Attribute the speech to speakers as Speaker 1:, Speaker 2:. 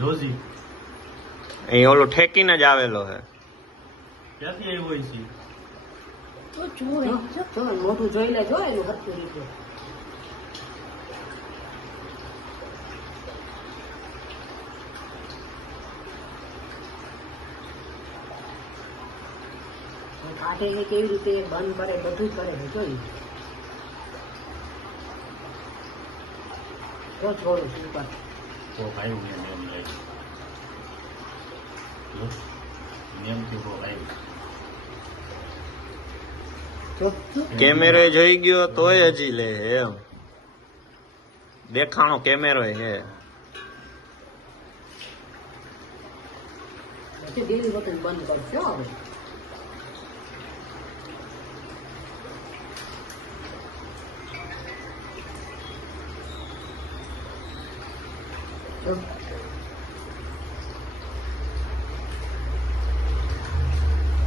Speaker 1: જોજી
Speaker 2: એ ઓળો ઠેકી ન જ આવેલો છે
Speaker 1: ક્યાંથી આવ્યો છે
Speaker 3: તો જોઈ
Speaker 4: છે તો મોટું જોઈ લેજો એનું હરતું રિજો આ પાટીને કેવી રીતે બંધ કરે બધું કરે છે જોઈ કોણ છોરો છે
Speaker 1: પાછળ को गायब हुए नियम लाइट નિયમ કેવો
Speaker 4: લાઈવ
Speaker 2: કેમેરો જોઈ ગયો તોય હજી લે એમ દેખાણો કેમેરો હે
Speaker 4: બંધ કરશો હવે Eu